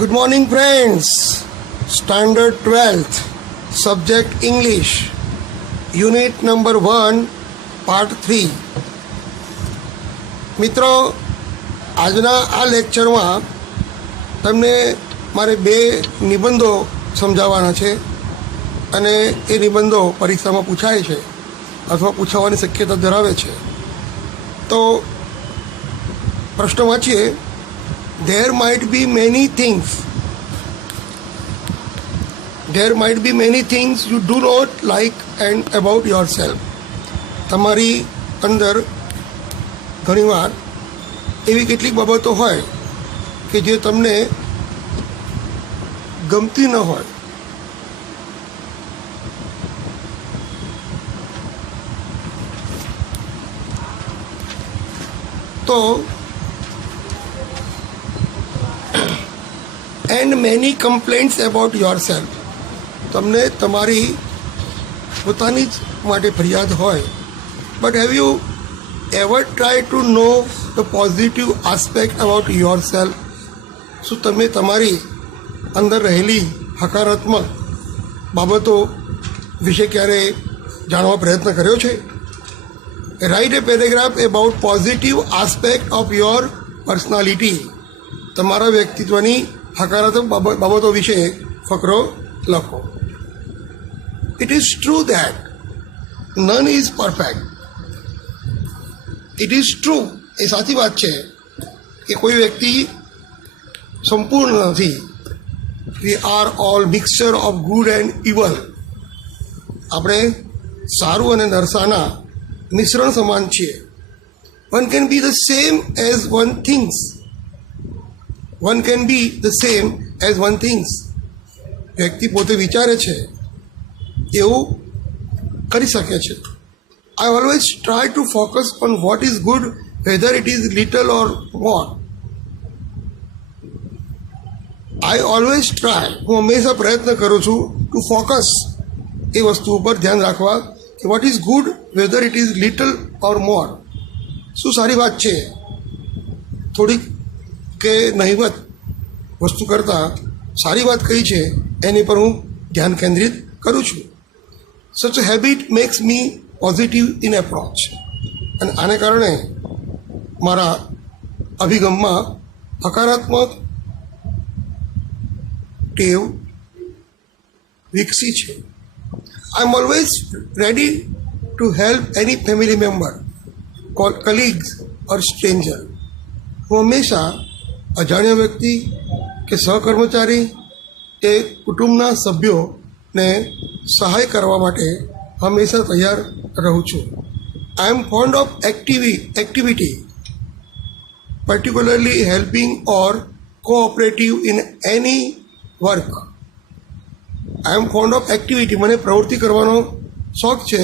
Good morning, friends. Standard 12th, subject English, unit number 1, part 3. મિત્રો, આજના આ લેક્ચરમાં તમને મારે 2 નિબંધો સમજાવવાના છે અને એ નિબંધો પરીક્ષામાં પૂછાય છે અથવા પૂછાવાની શક્યતા ધરાવે છે. તો પ્રશ્ન વાંચીએ. There might be many things you do not like and about yourself. તમારી અંદર ઘણીવાર એવી કેટલીક બાબતો હોય કે જે તમને ગમતી ન હોય. તો and many complaints about yourself. તમને તમારી પોતાની જ માટે ફરિયાદ હોય. But have you ever tried to know the positive aspect about yourself? શું તમે તમારી અંદર રહેલી હકારાત્મક બાબતો વિશે ક્યારે જાણવા પ્રયત્ન કર્યો છે? Write a paragraph about positive aspect of your personality. તમારા વ્યક્તિત્વની હકારાત્મક બાબતો વિશે ફકરો લખો. It is true that none is perfect. It is true, એ સાચી વાત છે કે કોઈ વ્યક્તિ સંપૂર્ણ નથી. We are all mixture of good and evil. આપણે સારું અને નરસાના મિશ્રણ સમાન છીએ. One can be the same as one thinks. One can be the same as one thinks. વ્યક્તિ પોતે વિચારે છે એવું કરી શકે છે. I always try to focus on what is good, whether it is little or more. I always try, હું હંમેશા પ્રયત્ન કરું છું ટુ ફોકસ, એ વસ્તુ ઉપર ધ્યાન રાખવા કે what is good, whether it is little or more. શું સારી વાત છે થોડીક કે નહિવત વસ્તુ કરતાં સારી વાત કઈ છે એની પર હું ધ્યાન કેન્દ્રિત કરું છું. Such a habit makes me positive in approach. અને આને કારણે મારા અભિગમમાં હકારાત્મક ટેવ વિકસી છે. I am always ready to help any family member, colleagues or stranger. હું હંમેશા અજાણ્યા વ્યક્તિ કે સહકર્મચારી કે કુટુંબના સભ્યોને સહાય કરવા માટે હંમેશા તૈયાર રહું છું. I am fond of activity, particularly helping or cooperative in any work. I am fond of activity, મને પ્રવૃત્તિ કરવાનો શોખ છે.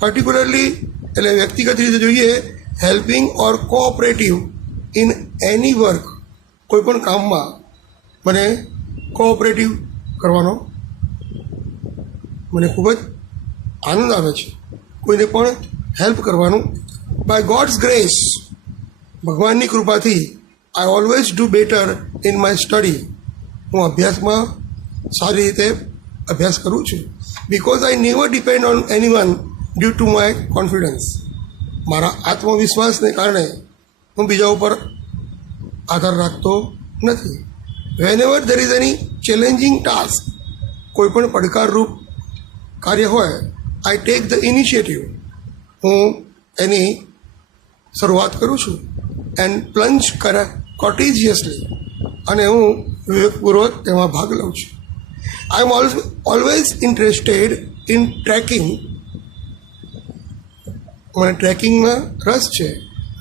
પર્ટિક્યુલરલી એટલે વ્યક્તિગત રીતે જોઈએ, helping or cooperative in any work, કોઈ પણ કામમાં મને કોઓપરેટિવ કરવાનો મને ખૂબ જ આનંદ આવે છે. કોઈને પણ હેલ્પ કરવાનું. બાય ગોડ્સ ગ્રેસ, ભગવાનની કૃપાથી, I always do better in my study. હું અભ્યાસમાં સારી રીતે અભ્યાસ કરું છું. Because I never depend on any one due to my confidence. મારા આત્મવિશ્વાસને કારણે હું બીજા ઉપર આધાર રાખતો નથી. When there is any challenging task, કોઈ પણ પડકારરૂપ કાર્ય હોય, આઈ ટેક ધ ઇનિશિયેટિવ, હું એની શરૂઆત કરું છું. એન્ડ પ્લન્જ કોટેજિયસલી, અને હું વિવેકપૂર્વક તેમાં ભાગ લઉં છું. I am always interested in trekking. મને ટ્રેકિંગમાં રસ છે.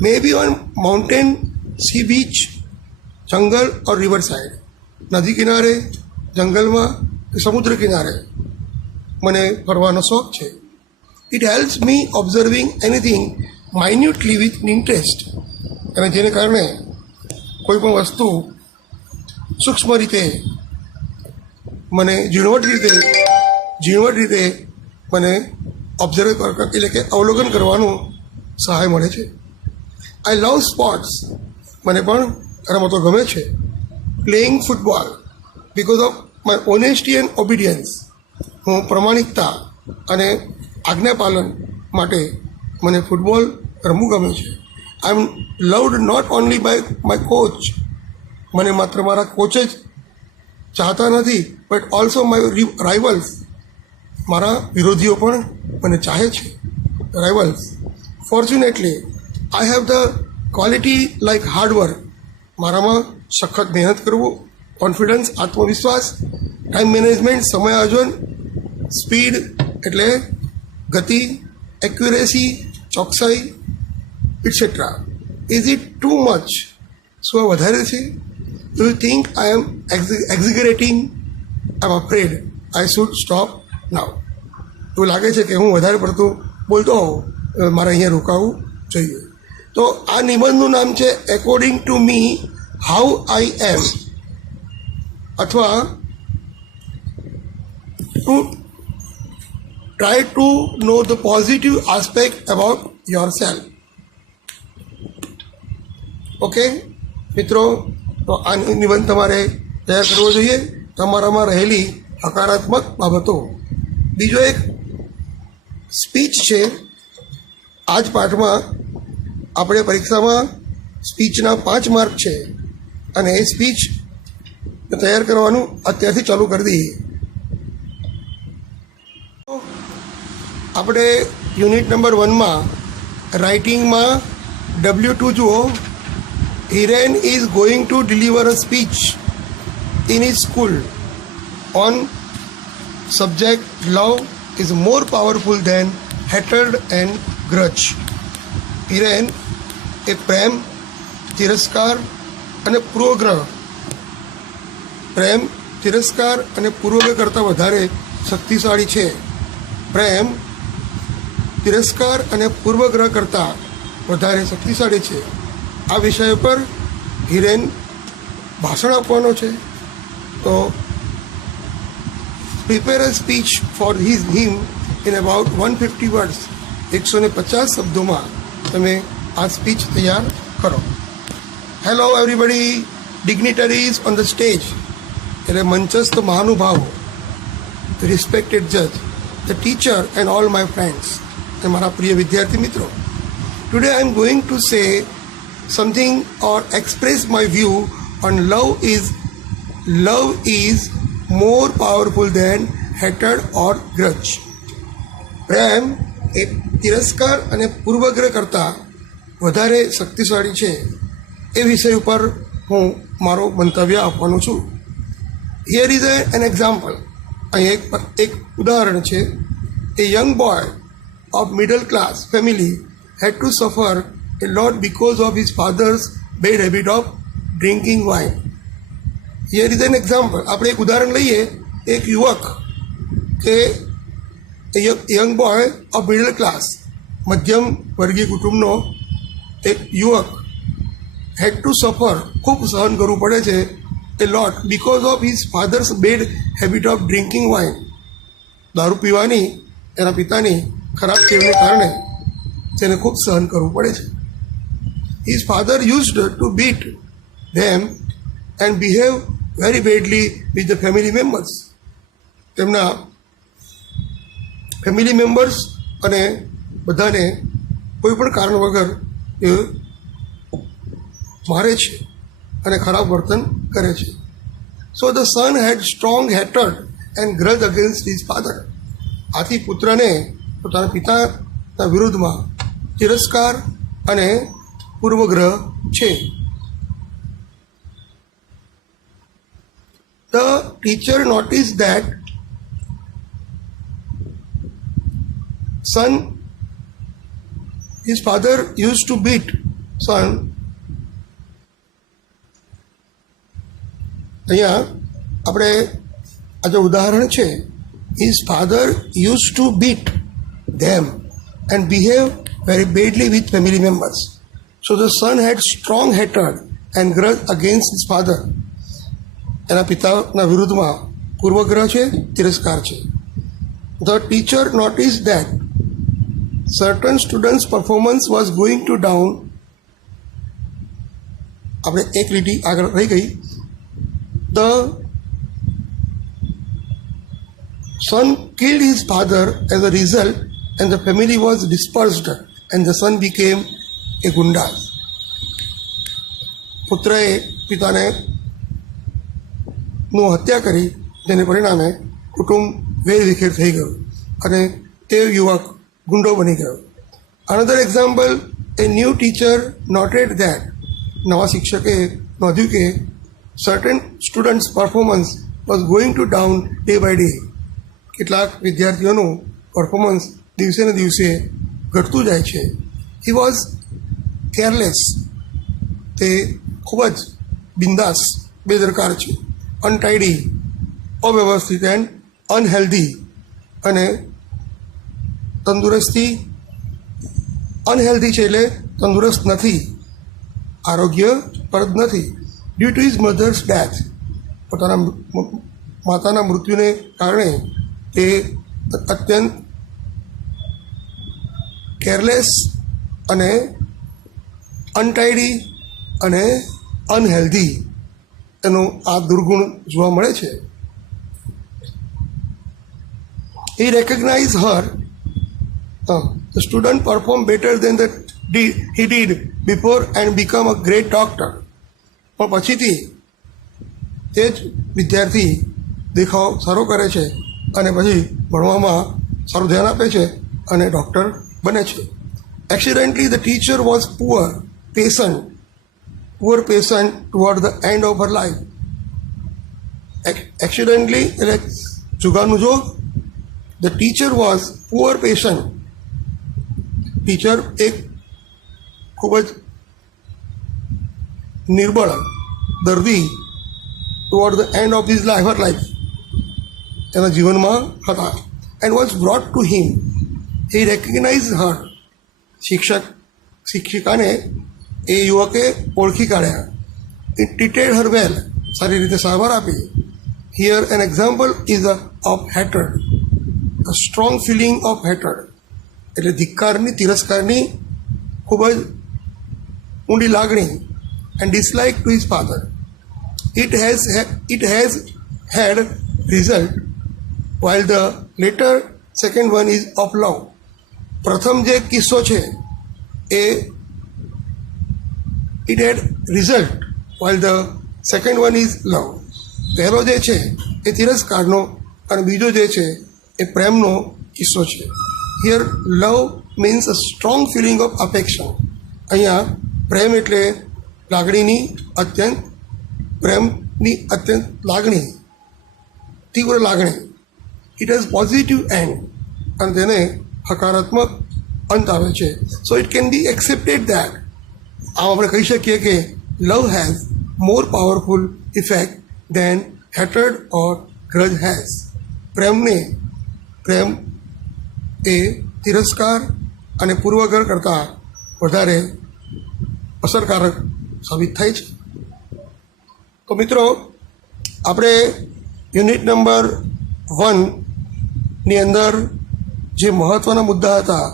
May be on mountain, sea beach, jungle or river side. નદી કિનારે, જંગલમાં કે સમુદ્ર કિનારે મને ફરવાનો શોખ છે. It helps me observing anything minutely with interest. અને જેને કારણે કોઈ પણ વસ્તુ સૂક્ષ્મ રીતે મને ઝીણવટ રીતે મને ઓબ્ઝર્વ એટલે કે અવલોકન કરવાનું સહાય મળે છે. આઈ લવ સ્પોર્ટ્સ, મને પણ રમતો ગમે છે. Playing football, because of my honesty and obedience, હું પ્રમાણિકતા અને આજ્ઞાપાલન માટે મને ફૂટબોલ રમવું ગમે છે. I am loved not only by my coach, મને માત્ર મારા કોચ જ ચાહતા નથી, બટ ઓલ્સો માય રાઇવલ્સ, મારા વિરોધીઓ પણ મને ચાહે છે. Rivals, fortunately I have the quality like hard work, મારામાં સખત મહેનત કરવું, કોન્ફિડન્સ, આત્મવિશ્વાસ, ટાઈમ મેનેજમેન્ટ, સમય આયોજન, સ્પીડ એટલે ગતિ, એક્યુરેસી, ચોકસાઈ, etcetera. Is it too much? શું આ વધારે છે? Do you think I am exaggerating? I am afraid I should stop now. એવું લાગે છે કે હું વધારે પડતું બોલતો હોઉં, મારે અહીંયા રોકાવું જોઈએ. તો આ નિબંધનું નામ છે according to me how I am, અથવા to try to know the positive aspect about yourself. Okay મિત્રો, તો આ નિબંધ તમારે તૈયાર કરવો જોઈએ, તમારામાં રહેલી હકારાત્મક બાબતો. બીજો એક સ્પીચ છે. આ જ પાઠમાં આપણે પરીક્ષામાં સ્પીચના 5 માર્ક છે, અને એ સ્પીચ તૈયાર કરવાનું અત્યારથી ચાલુ કરી દઈએ. આપણે યુનિટ નંબર 1માં રાઇટિંગમાં W2 જુઓ. Hiren is going to deliver a speech in his school on subject love is more powerful than hatred and grudge. Hiren એ પ્રેમ, તિરસ્કાર અને પૂર્વગ્રહ, પ્રેમ, તિરસ્કાર અને પૂર્વગ્રહ કરતાં વધારે શક્તિશાળી છે. પ્રેમ, તિરસ્કાર અને પૂર્વગ્રહ કરતાં વધારે શક્તિશાળી છે. આ વિષય પર હિરેન ભાષણ આપવાનો છે. તો prepare a speech for him in about 150 words. 150 શબ્દોમાં તમે આ સ્પીચ તૈયાર કરો. Hello everybody, dignitaries on the stage, એટલે મંચસ્થ મહાનુભાવો, રિસ્પેક્ટેડ જજ, the teacher and all my friends, અને મારા પ્રિય વિદ્યાર્થી મિત્રો. Today I am going to say something or express my view on love is more powerful than hatred or grudge. પ્રેમ એ તિરસ્કાર અને પૂર્વગ્રહ કરતાં વધારે શક્તિશાળી છે, એ વિષય ઉપર હું મારો મંતવ્ય આપવાનું છું. Here is an example. અહીં એક ઉદાહરણ છે. A young boy of middle class family had to suffer a lot because of his father's bad habit of drinking wine. Here is an example. આપણે એક ઉદાહરણ લઈએ. એક યુવક કે young boy of middle class, મધ્યમ વર્ગીય કુટુંબનો એક યુવક હેડ ટુ સફર, ખૂબ સહન કરવું પડે છે, a lot because of his father's bad habit of drinking wine. દારૂ પીવાની એના પિતાની ખરાબ ટેવને કારણે તેને ખૂબ સહન કરવું પડે છે. His father used to beat them and behave very badly with the family members. તેમના ફેમિલી મેમ્બર્સ અને બધાને કોઈ પણ કારણ વગર એ મારે છે અને ખરાબ વર્તન કરે છે. So the son had strong hatred and grudge against his father. આથી પુત્રને પોતાના પિતાના વિરુદ્ધમાં તિરસ્કાર અને પૂર્વગ્રહ છે. The teacher noticed that son, his father used to beat son. અહીંયા આપણે આ જે ઉદાહરણ છે, his father used to beat them and behave very badly with family members. So the son had strong hatred and grudge against his father. એના પિતાના વિરુદ્ધમાં પૂર્વગ્રહ છે, તિરસ્કાર છે. The teacher noticed that certain students' performance was going to down. આપણે એક લીટી આગળ રહી ગઈ. The son killed his father as a result, and the family was dispersed, and the son became a gunda. પુત્રએ પિતાને નું હત્યા કરી, જેને પરિણામે કુટુંબ વેરવિખેર થઈ ગયું અને તે યુવક ગુંડો બની ગયો. Another example, a new teacher noted that, નવા શિક્ષકે નોંધ્યું કે certain students performance was going to down day by day. કેટલાક વિદ્યાર્થીઓનું પરફોર્મન્સ દિવસે ને દિવસે ઘટતું જાય છે. હી વોઝ કેરલેસ, તે ખૂબ જ બિંદાસ, બેદરકાર છે. અનટાઈડી, અવ્યવસ્થિત એન્ડ અનહેલ્ધી, અને તંદુરસ્તી અનહેલ્ધી છે એટલે તંદુરસ્ત નથી, આરોગ્યપ્રદ નથી. Due to his mother's death, પોતાના માતાના મૃત્યુને કારણે તે અત્યંત કેરલેસ અને અનટાઈડી અને અનહેલ્ધી એનું આ દુર્ગુણ જોવા મળે છે. He recognized her. The student performed better than he did before and become a great doctor. પણ પછીથી તે જ વિદ્યાર્થી દેખાવ સારો કરે છે અને પછી ભણવામાં સારું ધ્યાન આપે છે અને ડૉક્ટર બને છે. Accidentally, the teacher was poor patient toward the end of her life. Accidentally, એટલે જુગારનું જો, the teacher was poor patient. Teacher એક ખૂબ જ નિર્બળ દર્દી toward the end of his life, her life, એના જીવનમાં હતા. And was brought to him, he recognise her. શિક્ષિકાને એ યુવકે ઓળખી કાઢ્યા. ઇટ ટ્રીટેડ હર વેલ, સારી રીતે સારવાર આપી. Here an example is of hatred, a strong feeling of hatred, એટલે ધિક્કારની, તિરસ્કારની ખૂબ જ ઊંડી લાગણી. And dislike to his father. It has had result while the later second one is of love. પ્રથમ જે કિસ્સો છે એ it had result while the second one is love. પહેલો જે છે એ તિરસ્કારનો અને બીજો જે છે એ પ્રેમનો કિસ્સો છે. Here love means a strong feeling of affection. અહીંયા પ્રેમ એટલે લાગણીની અત્યંત લાગણી, તીવ્ર લાગણી. ઇટ હેઝ પોઝિટિવ એન્ડ, અને તેને હકારાત્મક અંત આવે છે. So it can be accepted that, આમ આપણે કહી શકીએ કે love has more powerful effect than hatred or grudge has. પ્રેમ એ તિરસ્કાર અને પૂર્વગ્રહ કરતાં વધારે અસરકારક સાબિત થાય છે. તો મિત્રો, આપણે યુનિટ નંબર 1ની અંદર જે મહત્ત્વના મુદ્દા હતા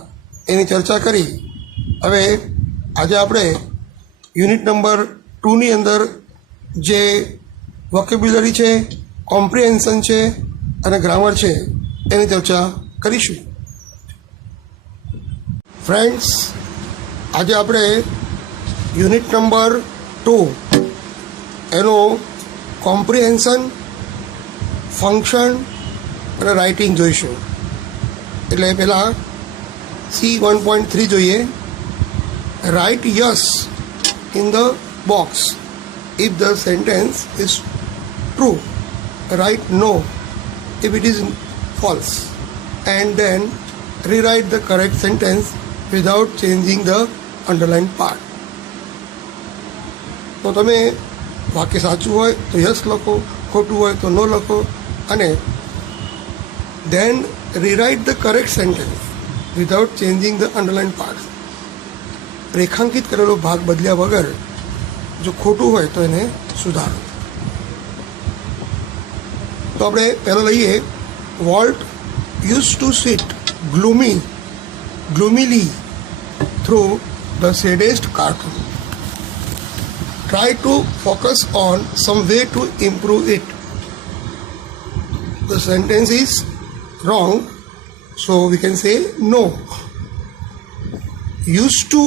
એની ચર્ચા કરી. હવે આજે આપણે યુનિટ નંબર 2ની અંદર જે વોકેબ્યુલરી છે, કોમ્પ્રિહેન્શન છે અને ગ્રામર છે એની ચર્ચા કરીશું. ફ્રેન્ડ્સ, આજે આપણે યુનિટ નંબર 2 એનો કોમ્પ્રિહેન્શન, ફંક્શન અને રાઇટિંગ જોઈશું. એટલે પહેલાં C1.3 જોઈએ. Write yes in the box if the sentence is true. Write no if it is false. And then rewrite the correct sentence without changing the underlined part. તો તમે વાક્ય સાચું હોય તો યસ લખો, ખોટું હોય તો નો લખો, અને then rewrite the correct sentence without changing the underlined part. રેખાંકિત કરેલો ભાગ બદલ્યા વગર જો ખોટું હોય તો એને સુધારો. તો આપણે પહેલો લઈએ. Walt used to sit gloomily through the saddest cartoon. Try to focus on some way to improve it. The sentence is, wrong, so we can say no. Used to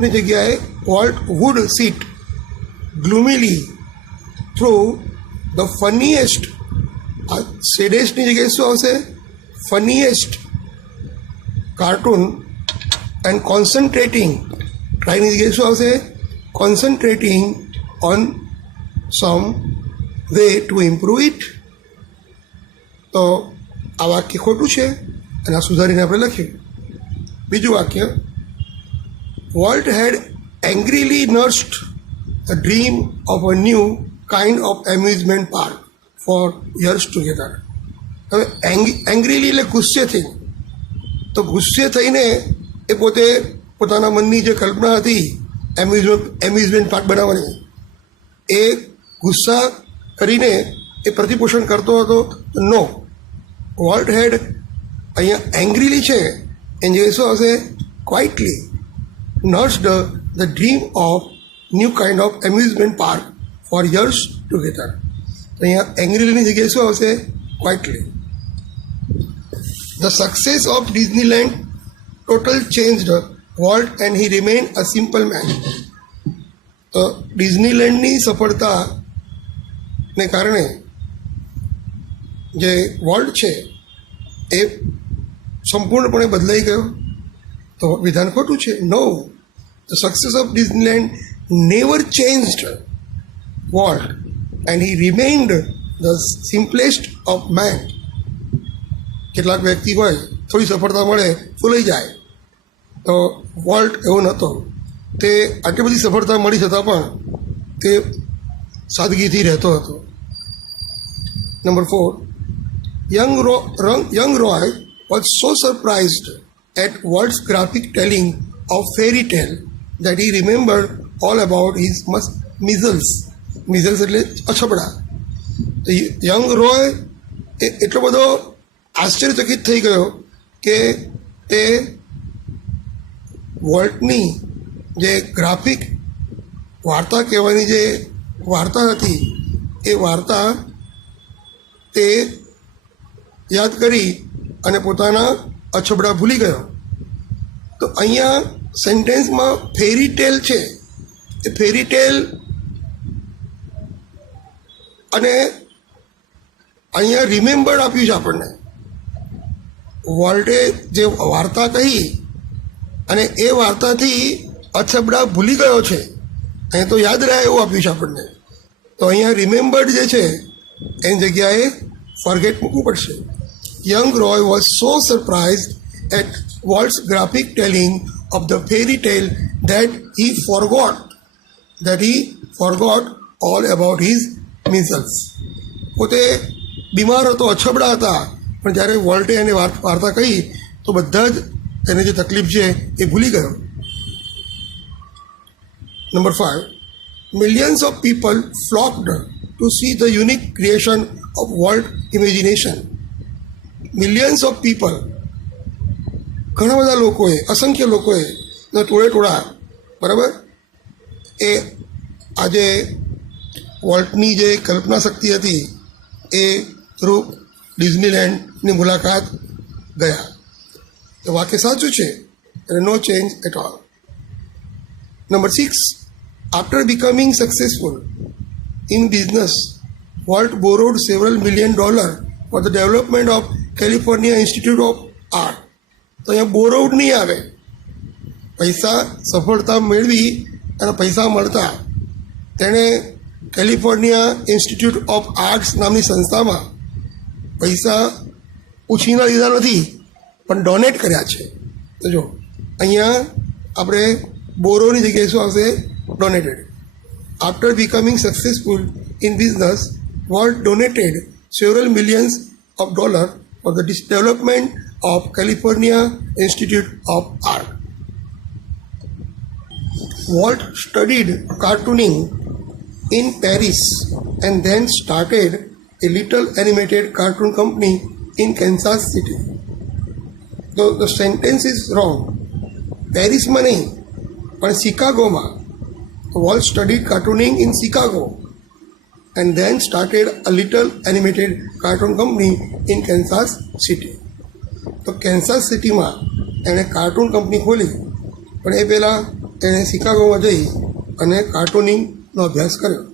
ની જગ્યાએ Walt would sit gloomily through the funniest. સેડેસ્ટની જગ્યાએ શું આવશે? Funniest cartoon and concentrating. ટ્રાયની જગ્યાએ શું આવશે? Concentrating on some way to improve it. તો આ વાક્ય ખોટું છે અને આ સુધારીને આપણે લખ્યું. બીજું વાક્ય, Walt had angrily nursed a dream of a new kind of amusement park for years together. હવે એંગ્રીલી એટલે ગુસ્સે થઈને. તો ગુસ્સે થઈને એ પોતે પોતાના મનની જે કલ્પના હતી એમ્યુઝમેન્ટ પાર્ક બનાવવાની, એ ગુસ્સા કરીને એ પ્રતિપોષણ કરતો હતો. નો, વોલ્ટ હેડ અહીંયા એંગ્રીલી છે એની જગ્યાએ શું આવશે? Quietly nursed the dream of new kind of amusement park for years together. તો અહીંયા એંગ્રીલીની જગ્યાએ શું આવશે? Quietly. The success of Disneyland total changed Walt and he remain a simple man. તો ડિઝનીલેન્ડની સફળતાને કારણે જે વોલ્ટ છે એ સંપૂર્ણપણે બદલાઈ ગયો. તો વિધાન ખોટું છે. No, the success of Disneyland never changed Walt and he remained the simplest of man. કેટલાક વ્યક્તિ હોય, થોડી સફળતા મળે ફૂલાઈ જાય, તો વોલ્ટ એવો નહોતો. તે આટલી બધી સફળતા મળી છતાં પણ તે સાદગીથી રહેતો હતો. Number 4, young Roy was so surprised at Walt's graphic telling of fairy tale that he remembered all about his measles. Measles એટલે અછબડા. યંગ રોય એટલો બધો આશ્ચર્યચકિત થઈ ગયો કે તે વોલ્ટની જે ગ્રાફિક વાર્તા કહેવાની જે વાર્તા હતી એ વાર્તા તે યાદ કરી અને પોતાના અછબડા ભૂલી ગયો. તો અહીંયા સેન્ટેન્સમાં ફેરી ટેલ છે, એ ફેરી ટેલ અને અહીંયા રિમેમ્બર્ડ આપ્યું છે આપણને. વોલ્ટે જે વાર્તા કહી અને એ વાર્તાથી અછબડા ભૂલી ગયો છે, અહીંયા તો યાદ રહે એવું આપ્યું છે આપણને. તો અહીંયા રિમેમ્બર્ડ જે છે એની જગ્યાએ ફોરગેટ મૂકવું પડશે. Young Roy was so surprised at Walt's graphic telling of the fairy tale that he forgot all about his measles. પોતે બીમાર હતો, અછબડા હતા, પણ જ્યારે વોલ્ટે એને વાર્તા કહી તો બધા જ એને જે તકલીફ છે એ ભૂલી ગયો. Number 5, millions of people flocked to see the unique creation of Walt imagination. Millions of people, ઘણા બધા લોકોએ, અસંખ્ય લોકોએ ટોળા, બરાબર, એ આજે વોલ્ટની જે કલ્પના શક્તિ હતી એ થ્રુ ડિઝનીલેન્ડની મુલાકાત ગયા. તો વાક્ય સાચું છે અને no change at all. Number 6, after becoming successful in business, Walt borrowed several $1 million for the development of California Institute of Art. તો અહીંયા બોરોડ નહીં આવે. પૈસા સફળતા મેળવી અને પૈસા મળતા તેણે કેલિફોર્નિયા ઇન્સ્ટિટ્યૂટ ઓફ આર્ટ્સ નામની સંસ્થામાં પૈસા ઉછીના લીધા નથી, પણ ડોનેટ કર્યા છે. તો જો અહીંયા આપણે બોરોની જગ્યાએ શું આવશે? Donated. After becoming successful in business, volt donated several millions of dollars for the development of California Institute of Art. Walt studied cartooning in Paris and then started a little animated cartoon company in Kansas City. Though the sentence is wrong. પેરિસમાં નહીં પણ શિકાગોમાં. Walt studied cartooning in Chicago and then started a little animated cartoon company in Kansas City. તો Kansas સિટીમાં એણે cartoon company ખોલી, પણ એ પહેલાં એણે શિકાગોમાં જઈ અને કાર્ટૂનિંગનો અભ્યાસ કર્યો.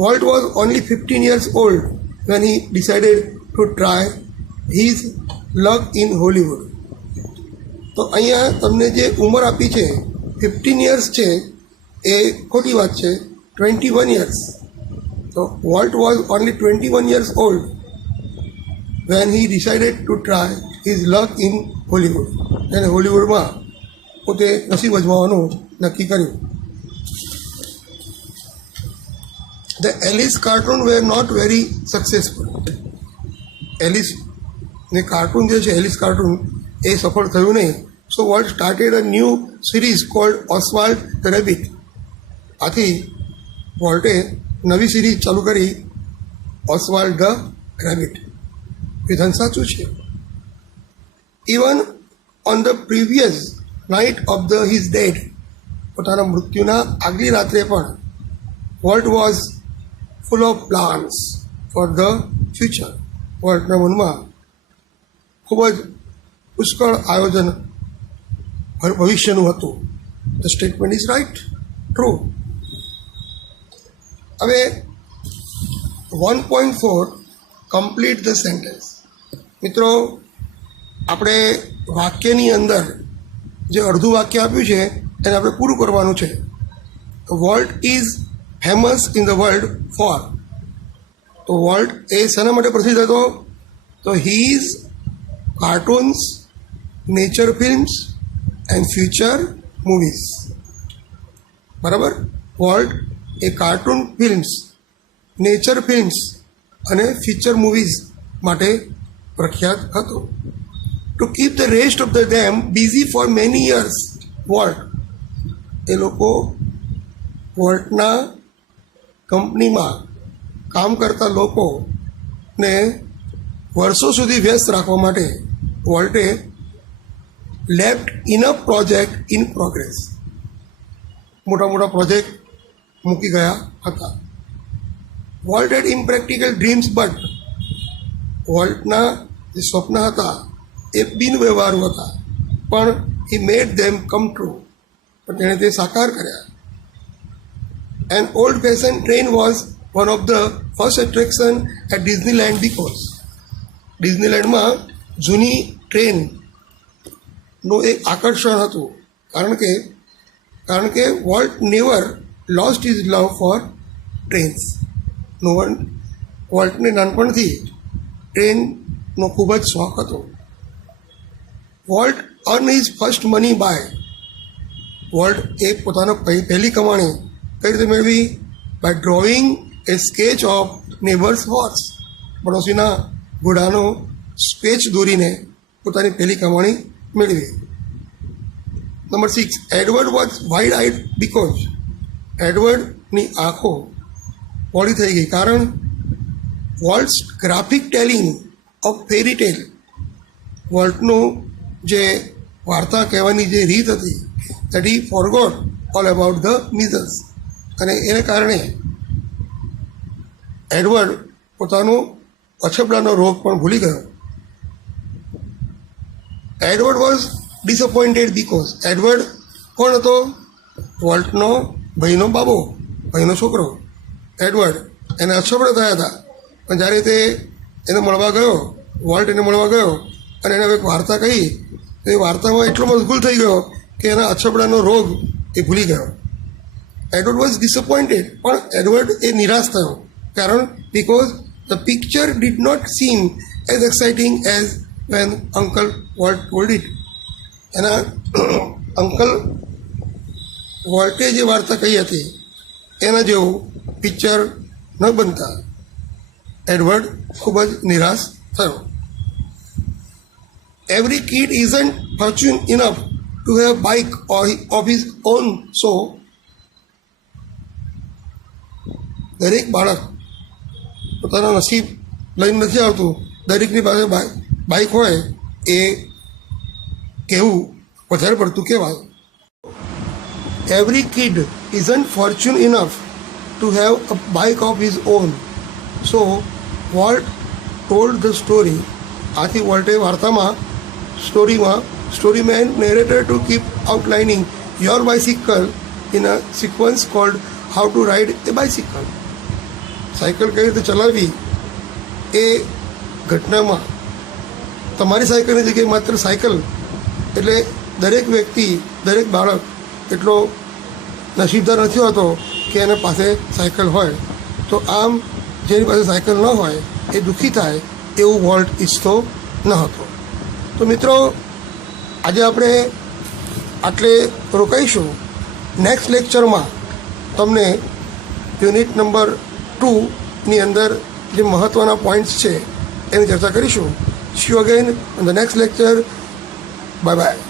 Volt was only 15 years old when he decided to try his luck in Hollywood. તો અહીંયા તમને જે ઉંમર આપી છે 15 years છે એ ખોટી વાત છે, 21 years. So Walt was only 21 years old when he decided to try his luck in Hollywood. એને હોલિવૂડમાં પોતે નસીબ અજમાવવાનું નક્કી કર્યું. The Alice cartoon were not very successful. Alice ને કાર્ટૂન જે છે એલિસ કાર્ટૂન એ સફળ થયું નહીં. So Walt started a new series called Oswald the Rabbit. આથી વોલ્ટે નવી સિરીઝ ચાલુ કરી, ઓસ્વાલ્ડ ધ રેબિટ. વિધાન સાચું છે. Even on the previous night of the his dead, પોતાના મૃત્યુના આગલી રાત્રે પણ Walt was full of plans for the future. વોલ્ટના મનમાં ખૂબ જ પુષ્કળ આયોજન ભવિષ્યનું હતું. The statement is right, true. હવે 1.4 કમ્પ્લીટ ધ સેન્ટેન્સ. મિત્રો, આપણે વાક્યની અંદર જે અડધું વાક્ય આપ્યું છે એને આપણે પૂરું કરવાનું છે. Walt is famous in the world for. તો વોલ્ટ એ શેના માટે પ્રસિદ્ધ હતો? તો his cartoons, nature films and future movies. બરાબર? વોલ્ટ એ કાર્ટૂન ફિલ્મ્સ, નેચર ફિલ્મ્સ અને ફીચર મૂવીઝ માટે પ્રખ્યાત હતો. To keep the rest of the them busy for many years, Walt એ લોકો વોલ્ટના કંપનીમાં કામ કરતા લોકોને વર્ષો સુધી વ્યસ્ત રાખવા માટે વોલ્ટે left enough project in progress, મોટા મોટા પ્રોજેક્ટ મૂકી ગયા હતા. Walt had impractical dreams, but વોલ્ટના જે સ્વપ્ન હતા એ બિનવ્યવહારુ હતા, પણ હી મેડ ધેમ કમ ટ્રુ, પણ તેણે તે સાકાર કર્યા. An old fashion train was one of the first attraction at Disneyland because. ડિઝનીલેન્ડમાં જૂની ટ્રેનનું એક આકર્ષણ હતું, કારણ કે Walt never lost is love for trains. વોલ્ટને નાનપણથી ટ્રેનનો ખૂબ જ શોખ હતો. Walt earn his first money by. Walt એ પોતાનો પહેલી કમાણી કઈ રીતે મેળવી? By drawing a sketch of neighbours horse. પડોશીના ઘોડાનો સ્કેચ દોરીને પોતાની પહેલી કમાણી મેળવી. Number 6, Edward was wide eyed because. એડવર્ડની આંખો પોળી થઈ ગઈ, કારણ Walt's graphic telling of fairy tale. વોલ્ટનું જે વાર્તા કહેવાની જે રીત હતી, that he forgot all about the measles, અને એને કારણે એડવર્ડ પોતાનો અછબડાનો રોગ પણ ભૂલી ગયો. Edward was disappointed because. Edward કોણ હતો? વોલ્ટનો ભાઈનો બાબો, ભાઈનો છોકરો એડવર્ડ. એને અછબડા થયા હતા, પણ જ્યારે તે એને મળવા ગયો, વોલ્ટ એને મળવા ગયો અને એને એક વાર્તા કહી, તો એ વાર્તામાં એટલો મશગુલ થઈ ગયો કે એના અછબડાનો રોગ એ ભૂલી ગયો. એડવર્ડ વોઝ ડિસઅપોઇન્ટેડ, પણ એડવર્ડ એ નિરાશ થયો, કારણ because the picture did not seem as exciting as when uncle Walt told it. એના અંકલ વોલ્ટે જે વાર્તા કહી હતી એના જેવું પિક્ચર ન બનતા એડવર્ડ ખૂબ જ નિરાશ થયો. Every kid isn't fortune enough to have bike of his own. So દરેક બાળક પોતાના નસીબ લઈને નથી આવતું. દરેકની પાસે બાઇક હોય એ કહેવું વધારે પડતું કહેવાય. Every kid isn't fortune enough to have a bike of his own. So Walt told the story. આથી વોલ્ટે વાર્તામાં story man narrator to keep outlining your bicycle in a sequence called how to ride a bicycle. Cycle કઈ રીતે ચલાવવી એ ઘટનામાં તમારી સાયકલની જગ્યાએ માત્ર સાયકલ એટલે દરેક વ્યક્તિ દરેક બાળક એટલો નસીબદાર નથી હોતો કે એના પાસે સાયકલ હોય. તો આમ જેની પાસે સાયકલ ન હોય એ દુઃખી થાય એવું વોલ્ટ ઈચ્છતો ન હતો. તો મિત્રો આજે આપણે આટલે રોકાઈશું. નેક્સ્ટ લેક્ચરમાં તમને યુનિટ નંબર 2ની અંદર જે મહત્ત્વના પોઈન્ટ્સ છે એની ચર્ચા કરીશું. C you again on the next lecture. Bye bye.